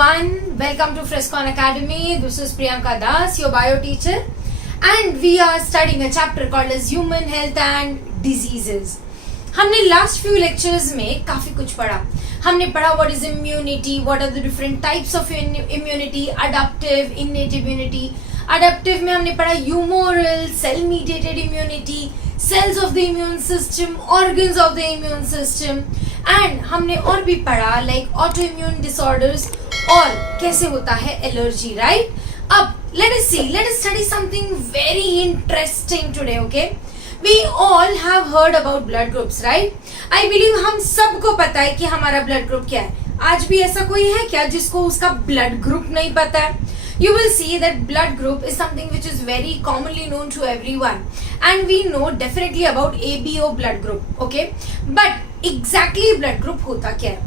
everyone, welcome to Frescon Academy. This is Priyanka Das, your bio teacher, and we are studying a chapter called as Human Health and Diseases. हमने last few lectures में काफी कुछ पढ़ा. हमने पढ़ा what is immunity, what are the different types of immunity, adaptive, innate immunity. Adaptive में हमने पढ़ा humoral, cell mediated immunity, cells of the immune system, organs of the immune system, and हमने और भी पढ़ा लाइक ऑटो इम्यून डिसऑर्डर्स और कैसे होता है एलर्जी, राइट? अब let us study something very interesting today, okay? We all have heard about blood groups, right? I believe हम सबको पता है कि हमारा blood group क्या है. आज भी ऐसा कोई है क्या जिसको उसका blood group नहीं पता है? You will see that blood group is something which is very commonly known to everyone, and we know definitely about ABO blood group, okay? But exactly blood group होता क्या है?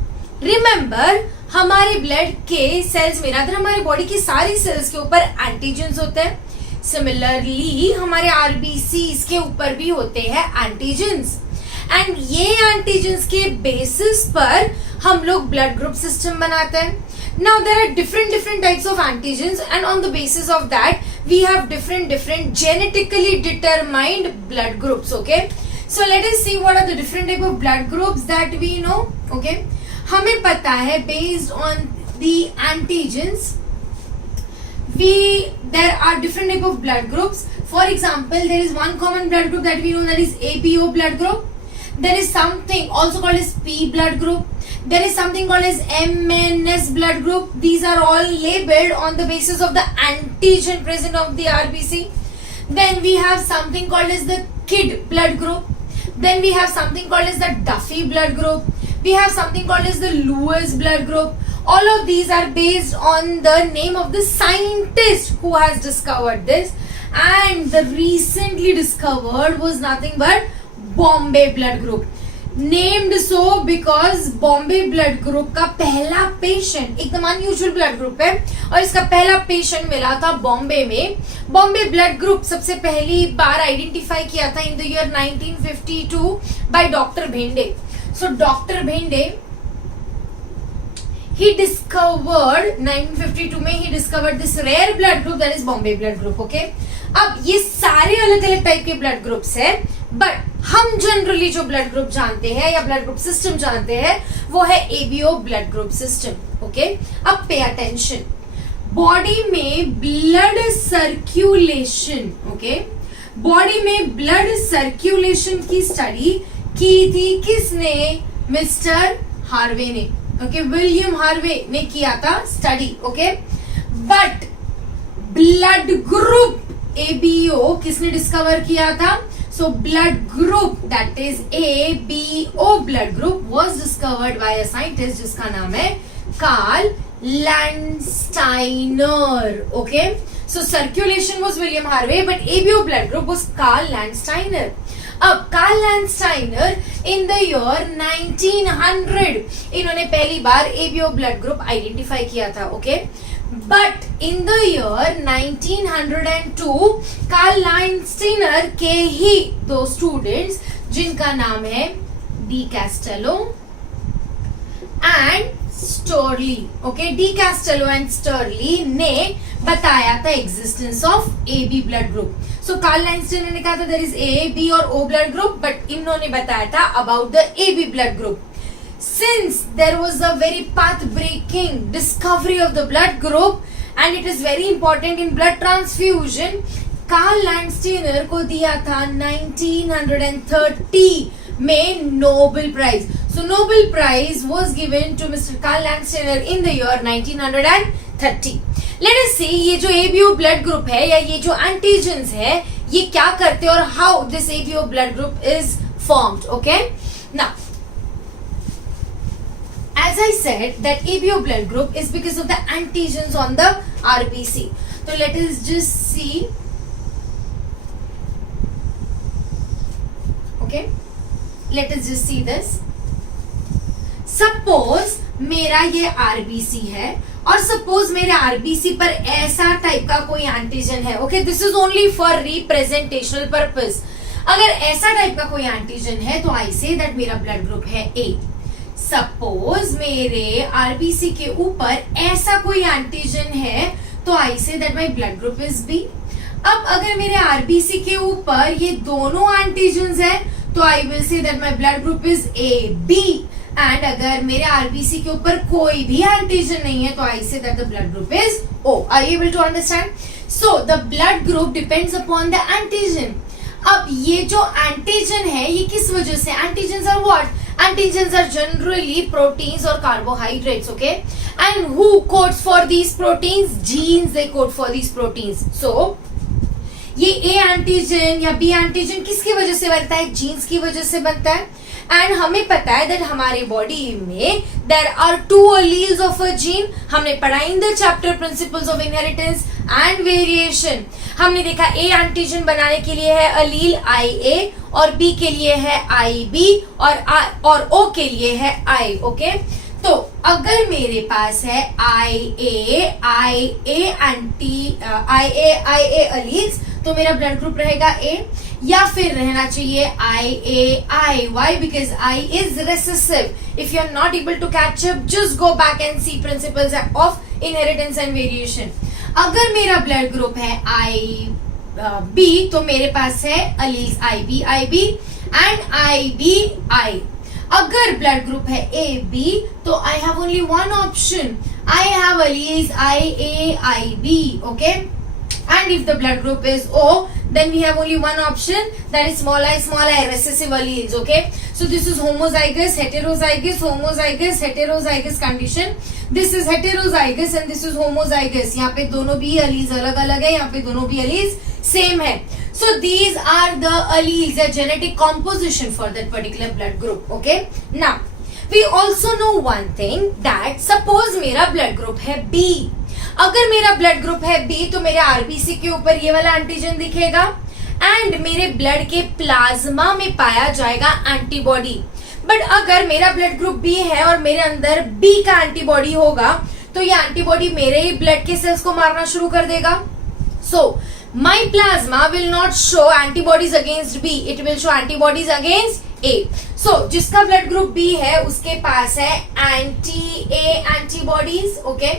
Remember, हमारे blood के sales में, rather हमारे body की सारी sales के ऊपर एंटीजेंस होते हैं. सिमिलरली हमारे आरबीसीज के ऊपर भी होते हैं एंटीजेंस, एंड ये एंटीजेंस के बेसिस पर हम लोग ब्लड ग्रुप सिस्टम बनाते हैं. Now there are different types of antigens, and on the basis of that we have different genetically determined blood groups, okay? So let us see what are the different type of blood groups that we know, okay? हमें पता है based on the antigens there are different type of blood groups. For example, there is one common blood group that we know, that is ABO blood group. There is something also called as P blood group. There is something called as MNS blood group. These are all labeled on the basis of the antigen present of the RBC. Then we have something called as the KID blood group. Then we have something called as the Duffy blood group. We have something called as the Lewis blood group. All of these are based on the name of the scientist who has discovered this, and the recently discovered was nothing but Bombay blood group. Named so because Bombay blood group का पहला patient एकदम unusual blood group है, और इसका पहला patient मिला था बॉम्बे में. बॉम्बे ब्लड ग्रुप सबसे पहली बार आइडेंटिफाई किया था इन द ईयर 1952 बाय डॉक्टर भेंडे. So Dr. Bhende, he discovered 1952 में he discovered this rare blood group that is Bombay blood group, okay? अब ये सारे अलग अलग टाइप के ब्लड ग्रुप्स है, बट हम जनरली जो ब्लड ग्रुप जानते हैं या ब्लड ग्रुप सिस्टम जानते हैं वो है ABO blood group system, okay? अब पे अटेंशन, बॉडी में ब्लड सर्क्यूलेशन, ओके? बॉडी में ब्लड सर्क्यूलेशन की स्टडी की थी किसने? मिस्टर हार्वे ने, ओके? विलियम हार्वे ने किया था study, okay? But blood group ABO किसने डिस्कवर किया था? So blood group that is ABO blood group was discovered by a scientist जिसका नाम है Karl Landsteiner, okay? So circulation was William Harvey, but ABO blood group was Karl Landsteiner. अब Karl Landsteiner in the year 1900 इन्होंने पहली बार ABO blood group identify किया था, okay? But in the year 1902 Karl Landsteiner के ही दो students जिनका नाम है Decastello and Sturli, okay? Decastello and Sturli ने बताया था existence of AB blood group. So Karl Landsteiner ने कहा था देयर इज ए, बी और ओ ब्लड ग्रुप, बट इन्होंने बताया था about the AB blood group. Since there was a very path-breaking discovery of the blood group, and it is very important in blood transfusion, Karl Landsteiner को दिया था 1930 में Nobel prize. So Nobel Prize was given to Mr. Carl Landsteiner in the year 1930. Let us see ये जो ABO blood group है या ये जो antigens है ये क्या करते हैं और how this ABO blood group is formed, okay? Now, as I said that ABO blood group is because of the antigens on the RBC. So let us just see, okay? Let us just see this. Suppose मेरा ये RBC है और suppose मेरे RBC पर ऐसा type का कोई antigen है, okay? This is only for representational purpose. अगर ऐसा टाइप का कोई एंटीजन है तो आई से दैट मेरा ब्लड ग्रुप है ए. सपोज मेरे आरबीसी के ऊपर ऐसा कोई एंटीजन है तो I say that my blood group is B. अब अगर मेरे आरबीसी के ऊपर ये दोनों एंटीजन्स है तो I will say that my blood group is A B. And अगर मेरे आरबीसी के ऊपर कोई भी एंटीजन नहीं है तो I say that the blood group is O. Are you able to understand? So the blood group depends upon the antigen. अब ये जो एंटीजन है ये किस वजह से, antigens are what? Antigens are generally proteins or carbohydrates, okay? And who codes for these proteins? Genes, they code for these proteins. So, ये A antigen या B एंटीजन किसकी वजह से बनता है? जीन्स की वजह से बनता है। एंड हमें पता है दैट हमारे बॉडी में there are 2 alleles of a gene. हमने पढ़ा in the chapter principles of inheritance and variation. हमने देखा ए एंटीजन बनाने के लिए है अलील IA और बी के लिए है IB और ओ के लिए है I, ओके? तो अगर मेरे पास है IA अलील्स तो मेरा ब्लड ग्रुप रहेगा A, या फिर रहना चाहिए IAI। Why? Because I is recessive. If you are not able to catch up, just go back and see principles of inheritance and variation. अगर मेरा ब्लड ग्रुप है IB तो मेरे पास है अलील्स IB एंड IBI। अगर blood group है AB तो I have only one option, I have alleles IAIB, okay? And if the blood group is O, then we have only one option, that is small I, recessive alleles, okay? So this is homozygous, heterozygous, heterozygous condition. This is heterozygous and this is homozygous. यहाँ पे दोनों भी alleles अलग अलग है, यहाँ पे दोनों भी alleles same है. So these are the alleles, the genetic composition for that particular blood group, okay? Now we also know one thing, that suppose मेरा blood group है B. अगर मेरा ब्लड ग्रुप है बी तो मेरे आरबीसी के ऊपर ये वाला एंटीजन दिखेगा एंड मेरे ब्लड के प्लाज्मा में पाया जाएगा एंटीबॉडी। बट अगर मेरा ब्लड ग्रुप बी है और मेरे अंदर बी का एंटीबॉडी होगा तो ये एंटीबॉडी मेरे ही ब्लड के सेल्स को मारना शुरू कर देगा। So my plasma will not show antibodies against B, it will show antibodies against A. So जिसका ब्लड ग्रुप बी है उसके पास है anti A antibodies, okay?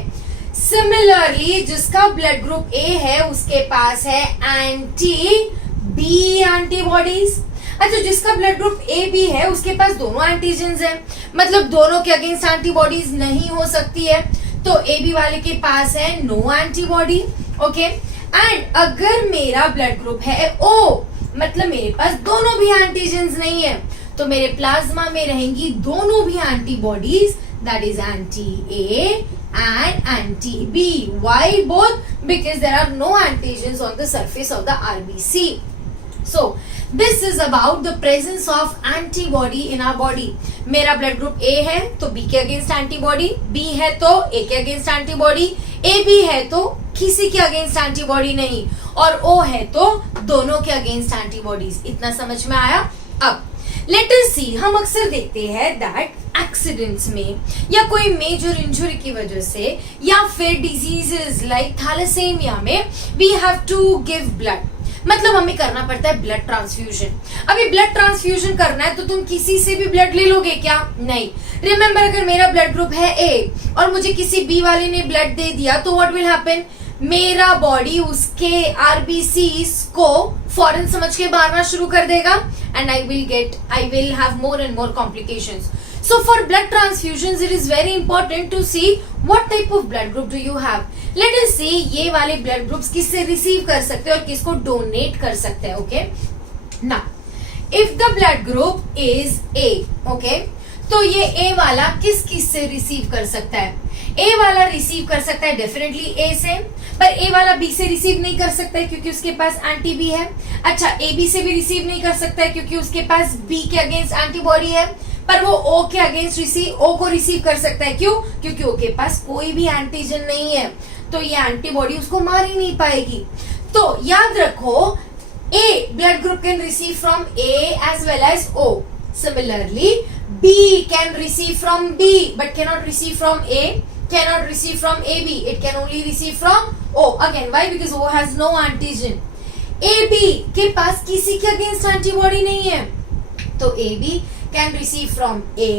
Similarly जिसका ब्लड ग्रुप ए है उसके पास है एंटी बी एंटीबॉडीज। अच्छा, जिसका ब्लड ग्रुप ए बी है उसके पास दोनों एंटीजन्स हैं, मतलब दोनों के अगेंस्ट एंटीबॉडीज नहीं हो सकती है, तो ए बी वाले के पास है नो एंटीबॉडी, ओके? एंड अगर मेरा ब्लड ग्रुप है ओ, मतलब मेरे पास दोनों भी एंटीजन्स नहीं है, तो मेरे प्लाज्मा में रहेंगी दोनों भी antibodies, that is anti A and anti-B. Why both? Because there are no antigens on the surface of the RBC. So this is about the presence of antibody in our body. मेरा blood group A है तो B के against antibody, B है तो A के against antibody, AB है तो किसी के अगेंस्ट एंटीबॉडी नहीं, और O है तो दोनों के अगेंस्ट एंटीबॉडीज। इतना समझ में आया? अब लेट अस सी, हम अक्सर देखते हैं दैट एक्सीडेंट्स में या कोई मेजर इंजुरी की वजह से या फिर डिजीजेस लाइक थैलेसेमिया में we have to give blood, मतलब हमें करना पड़ता है ब्लड ट्रांसफ्यूजन। अभी ब्लड ट्रांसफ्यूजन करना है तो तुम किसी से भी ब्लड ले लोगे क्या? नहीं। रिमेंबर, अगर मेरा ब्लड ग्रुप है ए और मुझे किसी बी वाले ने ब्लड दे दिया तो व्हाट विल हैपन? मेरा बॉडी उसके आरबीसी को फौरन समझ के मारना शुरू कर देगा and I will have more and more complications. So for blood transfusions, it is very important to see what type of blood group do you have. Let us see ये वाले blood groups किससे receive कर सकते हैं और किसको donate कर सकते हैं, okay? Now, if the blood group is A, okay? तो ये A वाला किस से receive कर सकता है? A वाला receive कर सकता है definitely A से, पर A वाला B से receive नहीं कर सकता है क्योंकि उसके पास एंटी B है। अच्छा, AB से भी receive नहीं कर सकता है क्योंकि उसके पास B के अगेंस्ट एंटीबॉडी है, पर वो O के अगेंस्ट O को रिसीव कर सकता है। क्यों? क्योंकि O के पास कोई भी एंटीजन नहीं है, तो ये एंटीबॉडी उसको मार ही नहीं पाएगी। तो याद रखो, A blood group can receive from A as well as O. Similarly, B can receive from B but cannot receive from A, cannot receive from AB. It can only receive from O. Again, why? Because O has no antigen. AB के पास किसी के against antibody नहीं है, तो AB can receive from A,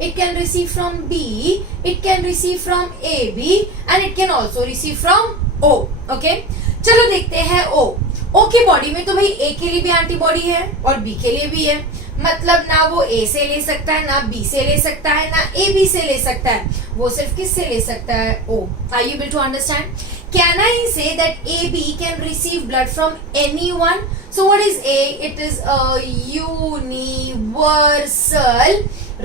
it can receive from B, it can receive from AB and it can also receive from O. Okay? चलो देखते हैं O. O की बॉडी में तो भाई A के लिए भी एंटीबॉडी है और B के लिए भी है, मतलब ना वो A से ले सकता है, ना B से ले सकता है, ना AB से ले सकता है, वो सिर्फ किस से ले सकता है? O. Are you able to understand? Can I say that AB can receive blood from anyone? So what is A? It is a universal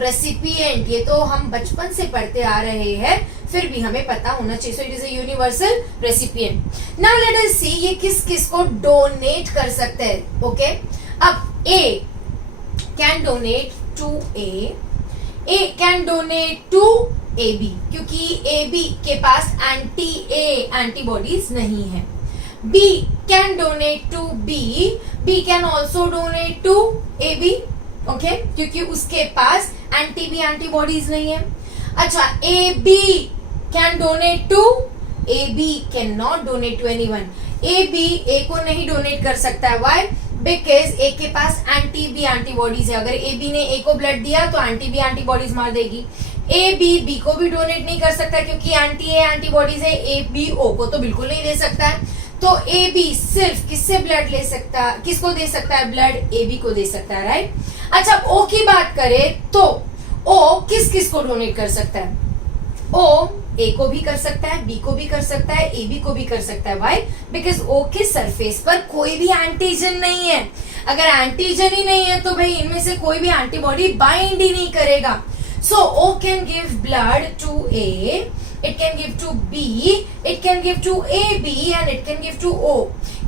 recipient. ये तो हम बचपन से पढ़ते आ रहे हैं, फिर भी हमें पता होना चाहिए. So it is a universal recipient. Now let us see ये किस किस को डोनेट कर सकते हैं. Okay? अब A can donate to A can donate to AB, क्योंकि AB के पास एंटी A एंटीबॉडीज नहीं है. B can donate to B can also donate to AB. Okay? क्योंकि उसके पास एंटी B एंटीबॉडीज नहीं है. अच्छा, AB can donate to AB cannot donate to anyone. AB A को नहीं डोनेट कर सकता है. Why? बिकॉज ए के पास एंटी बी एंटीबॉडीज है. अगर ए बी ने ए को ब्लड दिया तो एंटी बी एंटीबॉडीज मार देगी. ए बी बी को भी डोनेट नहीं कर सकता क्योंकि एंटी ए एंटीबॉडीज है. ए बी ओ को तो बिल्कुल नहीं दे सकता है. तो ए बी सिर्फ किससे ब्लड ले सकता, किसको दे सकता है ब्लड? ए बी को दे सकता है. राइट? अच्छा, ओ की बात करें तो ओ किस किस को डोनेट कर सकता है? ओ ए को भी कर सकता है, बी को भी कर सकता है, ए बी को भी कर सकता है. व्हाई? बिकॉज ओ के सरफेस पर कोई भी एंटीजन नहीं है. अगर एंटीजन ही नहीं है तो भाई इनमें से कोई भी एंटीबॉडी बाइंड ही नहीं करेगा. So O can give blood to A, it can give to B, it can give to AB and it can give to O.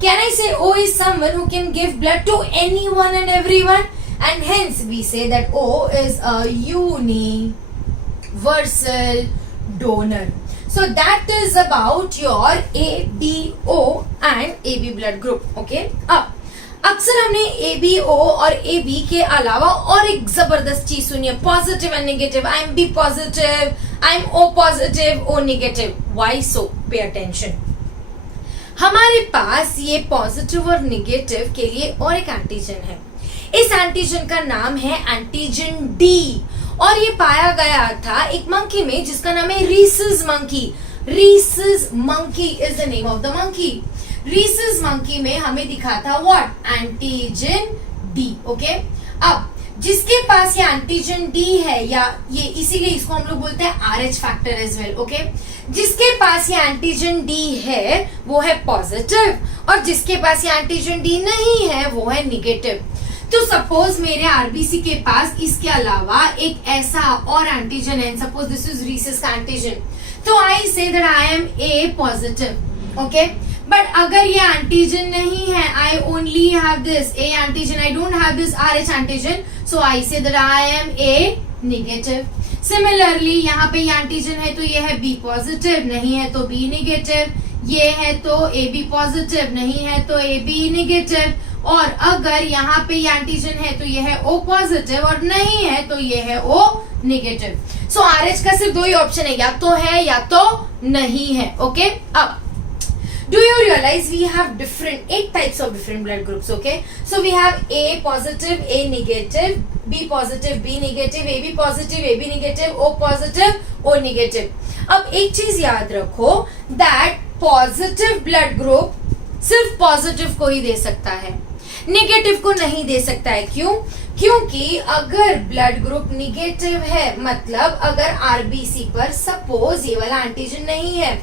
Can I say O is someone who can give blood to anyone and everyone? And hence we say that O is a universal donor. So that is about your A, B, O and AB blood group. Okay? अब अक्सर हमने ABO और AB के अलावा और एक जबरदस्त चीज सुनी है, positive and negative. I am B positive, I am O positive, O negative. Why so? Pay attention. हमारे पास ये पॉजिटिव और नेगेटिव के लिए और एक एंटीजन है. इस एंटीजन का नाम है एंटीजन D और ये पाया गया था एक मंकी में जिसका नाम है Rhesus monkey. Rhesus monkey is the name of the monkey. Rhesus monkey में हमें दिखा था व्हाट? Antigen D. ओके? अब जिसके पास ये एंटीजन D है, या ये इसीलिए इसको हम लोग बोलते हैं RH factor as well. Okay? जिसके पास ये एंटीजन D है वो है पॉजिटिव और जिसके पास ये एंटीजन D नहीं है वो है निगेटिव. तो सपोज मेरे आरबीसी के पास इसके अलावा एक ऐसा और एंटीजन है, सपोज दिस इज रीसस का एंटीजन, तो I say that I am A positive. Okay? But अगर ये एंटीजन नहीं है, I only have this A antigen, I don't have this RH antigen, so I say that I am A negative. Similarly यहाँ पे ये antigen है तो ये है B पॉजिटिव, नहीं है तो B नेगेटिव. ये है तो AB पॉजिटिव, नहीं है तो AB नेगेटिव. और अगर यहाँ पे ये एंटीजन है तो ये है O पॉजिटिव और नहीं है तो ये है O नेगेटिव. सो RH का सिर्फ दो ही ऑप्शन है, या तो है या तो नहीं है. ओके? अब do you realize we have different 8 types of different blood groups? Okay, so we have A positive, A negative, B positive, B negative, AB positive, AB negative, O positive, O negative. अब एक चीज याद रखो that positive blood group सिर्फ positive को ही दे सकता है, negative को नहीं दे सकता है. क्यों? क्योंकि अगर ब्लड ग्रुप निगेटिव है, मतलब अगर आरबीसी पर सपोज ये वाला एंटीजन नहीं है,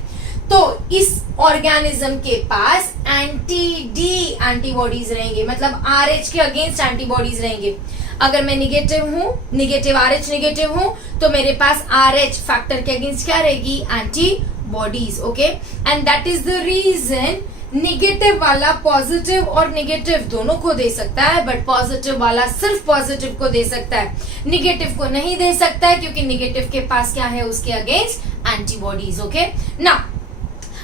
तो इस ऑर्गेनिज्म के पास एंटी डी एंटीबॉडीज रहेंगे, मतलब RH के अगेंस्ट एंटीबॉडीज रहेंगे. अगर मैं निगेटिव हूं, निगेटिव RH नेगेटिव हूं, तो मेरे पास RH फैक्टर के अगेंस्ट क्या रहेगी? Antibodies. Okay? And that is the reason negative वाला पॉजिटिव और नेगेटिव दोनों को दे सकता है, बट पॉजिटिव वाला सिर्फ पॉजिटिव को दे सकता है, निगेटिव को नहीं दे सकता है क्योंकि निगेटिव के पास क्या है? उसके अगेंस्ट एंटीबॉडीज. ओके? ना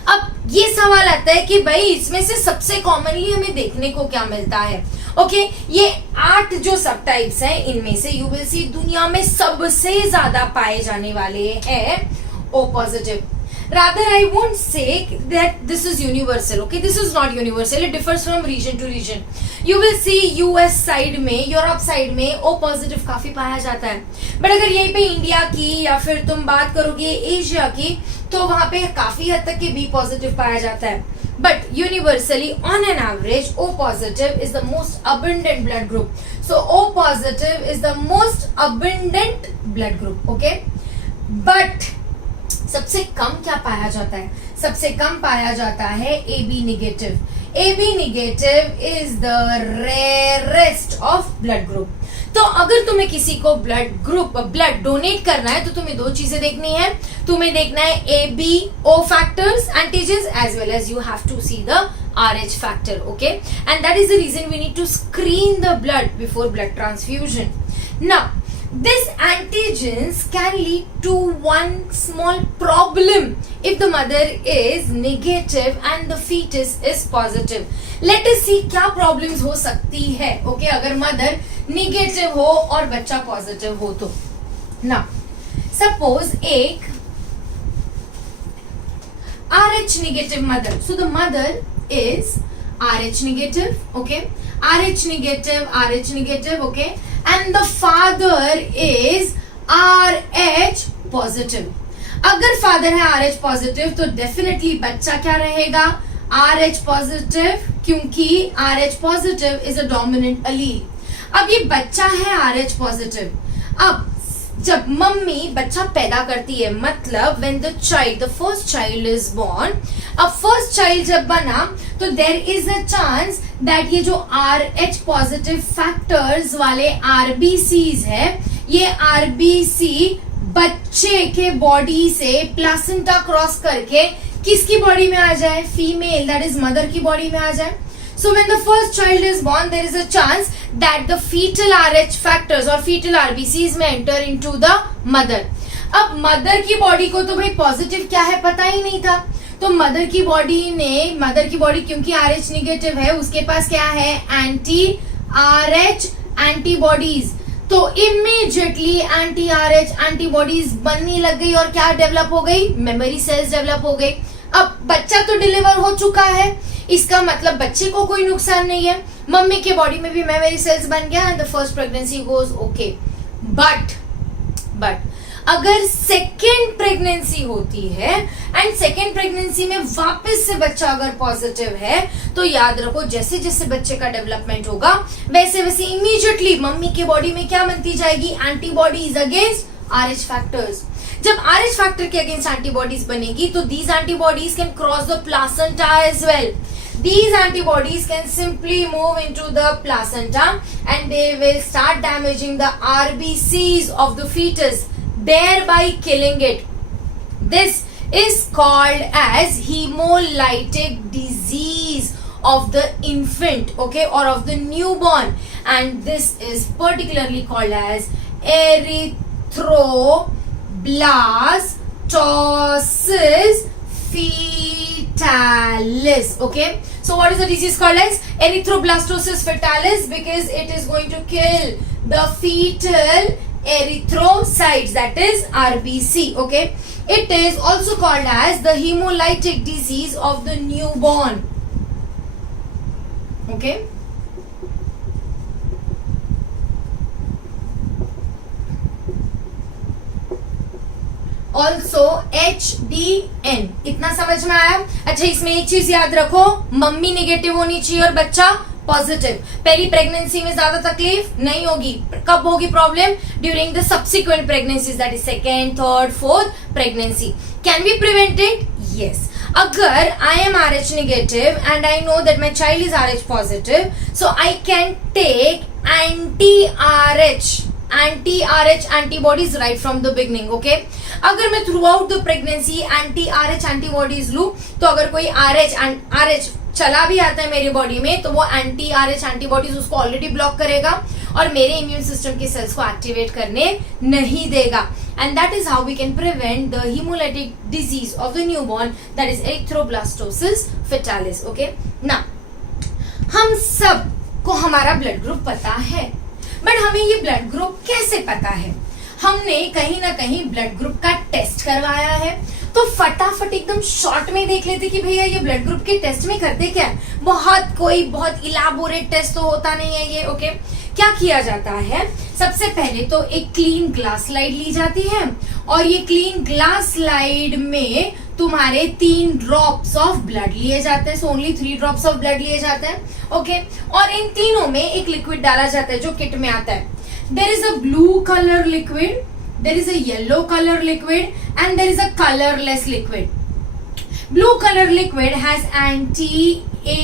अब ये सवाल आता है कि भाई इसमें से सबसे कॉमनली हमें देखने को क्या मिलता है? ओके, ये 8 जो सब टाइप्स हैं इनमें से यू विल सी दुनिया में सबसे ज्यादा पाए जाने वाले हैं O positive. rather I won't say that this is universal. Okay, this is not universal, it differs from region to region. You will see US side में, यूरोप साइड में O पॉजिटिव काफी पाया जाता है, बट अगर यहीं पे India की या फिर तुम बात करोगे एशिया की, तो वहां पे काफी हद तक के B पॉजिटिव पाया जाता है. But universally, on an average, O positive is the most abundant blood group. So O positive is the most abundant blood group. Okay, but सबसे कम क्या पाया जाता है? सबसे कम पाया जाता है AB negative. AB negative is the rarest of blood group. तो अगर तुम्हें किसी को ब्लड डोनेट करना है, तो तुम्हें दो चीजें देखनी है. तुम्हें देखना है ABO factors, antigens, as well as you have to see the RH factor. Okay, and that is the reason we need to screen the blood before blood transfusion. Now, this antigens can lead to one small problem if the mother is negative and the fetus is positive. Let us see क्या problems हो सकती है. Okay, अगर mother negative हो और बच्चा positive हो तो. Now, suppose एक RH negative mother. So the mother is RH negative. Okay, RH negative. Okay, and the father is RH positive. अगर father है RH positive तो definitely बच्चा क्या रहेगा? RH positive, क्योंकि RH positive is a dominant allele. अब ये बच्चा है RH positive. अब जब मम्मी बच्चा पैदा करती है, मतलब when the first child is born, अब फर्स्ट चाइल्ड जब बना तो there is a chance that ये जो RH पॉजिटिव फैक्टर्स वाले RBCs है, ये RBC बच्चे के बॉडी से प्लासेंटा क्रॉस करके किसकी बॉडी में आ जाए? फीमेल, दैट इज मदर की बॉडी में आ जाए. So when the first child is born, there is a chance that the fetal RH factors or fetal RBCs may enter into the mother. अब mother की body को तो भाई positive क्या है पता ही नहीं था, तो मदर की बॉडी क्योंकि RH निगेटिव है, उसके पास क्या है? Anti RH antibodies. तो इमीडिएटली एंटी RH एंटीबॉडीज बनने लग गई और क्या डेवलप हो गई? मेमोरी सेल्स डेवलप हो गई. अब बच्चा तो डिलीवर हो चुका है, इसका मतलब बच्चे को कोई नुकसान नहीं है, मम्मी के बॉडी में भी मेमोरी सेल्स बन गया and the first pregnancy goes okay. But अगर सेकेंड प्रेगनेंसी होती है एंड सेकेंड प्रेगनेंसी में वापस से बच्चा अगर पॉजिटिव है, तो याद रखो जैसे जैसे बच्चे का डेवलपमेंट होगा वैसे वैसे इमीडिएटली मम्मी के बॉडी में क्या बनती जाएगी? Antibodies against RH factors. जब RH फैक्टर के अगेंस्ट एंटीबॉडीज बनेगी तो these antibodies can cross the placenta as well. These antibodies can simply move into the placenta and they will start damaging the RBCs of the fetus, thereby killing it. This is called as hemolytic disease of the infant, okay, or of the newborn, and this is particularly called as erythroblastosis fetalis. Okay, so what is the disease called as? Erythroblastosis fetalis, because it is going to kill the fetal erythrocytes, that is RBC. Okay, it is also called as the hemolytic disease of the newborn. Okay, also HDN. इतना समझ में आया? अच्छा, इसमें एक चीज याद रखो, मम्मी नेगेटिव होनी चाहिए और बच्चा पॉजिटिव. पहली प्रेगनेंसी में ज्यादा तकलीफ नहीं होगी. कब होगी problem? During the subsequent pregnancies, that is second, third, fourth pregnancy. Can be prevented? Yes. अगर I am RH negative and I know that my child is RH positive, so I can take anti-RH antibodies right from the beginning. Okay, अगर मैं throughout the pregnancy anti-RH antibodies लूं, तो अगर कोई RH चला भी आता है मेरी बॉडी में, तो वो anti-RH antibodies उसको ऑलरेडी ब्लॉक करेगा और मेरे इम्यून सिस्टम के सेल्स को एक्टिवेट करने नहीं देगा. And that is how we can prevent the hemolytic disease of the newborn, that is erythroblastosis fetalis. Okay, now हम सब को हमारा ब्लड ग्रुप पता है, बट हमें ये ब्लड ग्रुप कैसे पता है? हमने कहीं ना कहीं ब्लड ग्रुप का टेस्ट करवाया है. तो फटाफट एकदम शॉर्ट में देख लेते कि भैया ये ब्लड ग्रुप के टेस्ट में करते क्या है। बहुत इलाबोरेट टेस्ट तो होता नहीं है ये। ओके, क्या किया जाता है, सबसे पहले तो एक क्लीन ग्लास स्लाइड ली जाती है और ये क्लीन ग्लास स्लाइड में तुम्हारे 3 ड्रॉप्स ऑफ ब्लड लिए जाते हैं। So only 3 drops of blood लिए जाते हैं। ओके, और इन तीनों में एक लिक्विड डाला जाता है जो किट में आता है। There is a blue colour liquid, there is a yellow color liquid and there is a colorless liquid. Blue color liquid has anti-A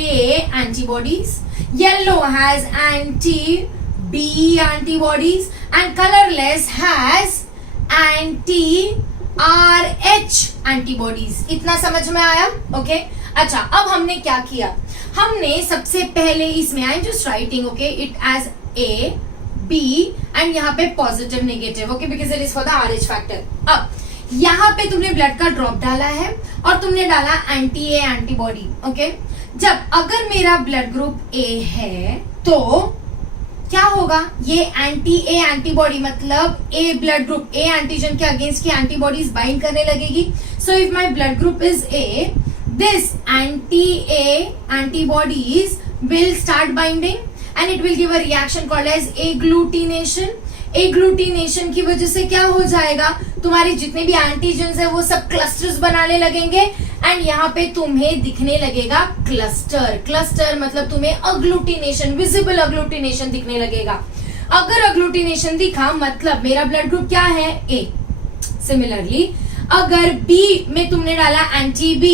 antibodies, yellow has anti-B antibodies and colorless has anti-RH antibodies. इतना समझ में आया? Okay, अच्छा, अब हमने क्या किया, हमने सबसे पहले इसमें I just writing okay it as A B and यहाँ पे positive negative, okay, because it is for the RH factor. अब यहाँ पे तुमने ब्लड का ड्रॉप डाला है और तुमने डाला एंटी ए एंटीबॉडी। ओके, जब अगर मेरा ब्लड ग्रुप A है तो क्या होगा, ये एंटी ए एंटीबॉडी मतलब ए ब्लड ग्रुप ए एंटीजन के अगेंस्ट की एंटीबॉडीज बाइंड करने लगेगी। So if my blood group is A, this anti A antibodies will start binding and it will give a reaction called as agglutination. Agglutination की वजह से क्या हो जाएगा, तुम्हारे जितने भी एंटीजन्स है वो सब क्लस्टर्स बनाने लगेंगे एंड यहाँ पे तुम्हें दिखने लगेगा क्लस्टर। क्लस्टर मतलब तुम्हें अग्लूटिनेशन, विजिबल अग्लूटिनेशन दिखने लगेगा। अगर अग्लूटिनेशन दिखा मतलब मेरा ब्लड ग्रुप क्या है, A। सिमिलरली अगर B में तुमने डाला एंटी B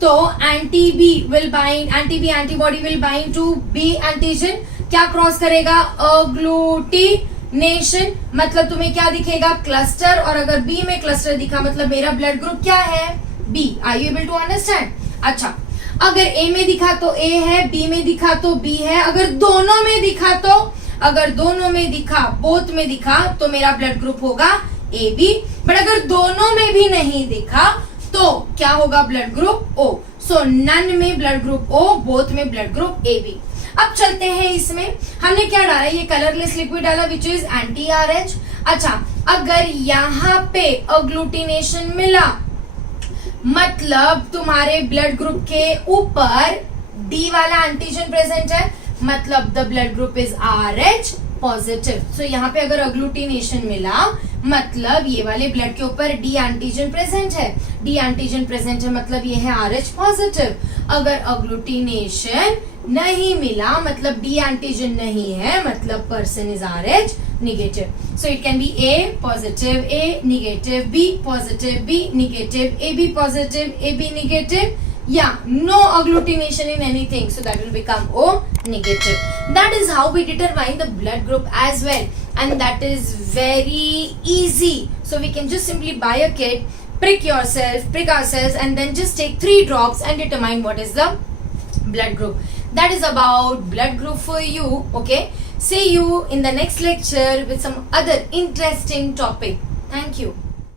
तो anti B will bind, anti B antibody will bind to B antigen, क्या क्रॉस करेगा, अग्लूटिनेशन मतलब तुम्हें क्या दिखेगा, क्लस्टर। और अगर बी में क्लस्टर दिखा मतलब मेरा ब्लड ग्रुप क्या है, B. Are you able to understand? अच्छा, अगर ए में दिखा तो ए है, बी में दिखा तो बी है, अगर दोनों में दिखा तो, अगर दोनों में दिखा, बोथ में दिखा तो मेरा ब्लड ग्रुप होगा ए बी। बट अगर दोनों में भी नहीं दिखा तो क्या होगा, ब्लड ग्रुप O। सो नन में ब्लड ग्रुप O, बोथ में ब्लड ग्रुप AB। अब चलते हैं इसमें, हमने क्या डाला, ये कलरलेस लिक्विड डाला विच इज एंटी RH। अच्छा, अगर यहाँ पे अग्लूटिनेशन मिला मतलब तुम्हारे ब्लड ग्रुप के ऊपर D वाला एंटीजन प्रेजेंट है मतलब the blood group is RH positive. So यहाँ पे अगर अग्लूटिनेशन मिला मतलब ये वाले ब्लड के ऊपर D एंटीजन प्रेजेंट है, D एंटीजन प्रेजेंट है मतलब ये है RH पॉजिटिव। अगर अग्लूटिनेशन नहीं मिला मतलब D एंटीजन नहीं है मतलब person is RH negative. So it can be A positive, A negative, B positive, B negative, AB positive, AB negative, yeah, no agglutination in anything, so that will become O negative. That is how we determine the blood group as well, and that is very easy. So we can just simply buy a kit, prick ourselves and then just take 3 drops and determine what is the blood group. That is about blood group for you. Okay, see you in the next lecture with some other interesting topic. Thank you.